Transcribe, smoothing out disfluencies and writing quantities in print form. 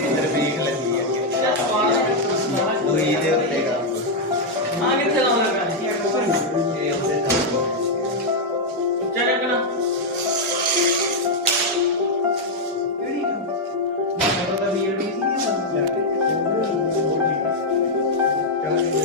इधर भीख लगी है वही दे उत्ते का आगे चलाओ लगा ये उत्ते चले कना केड़ी मैं तो तभी एडी सी नहीं समझ जाते चल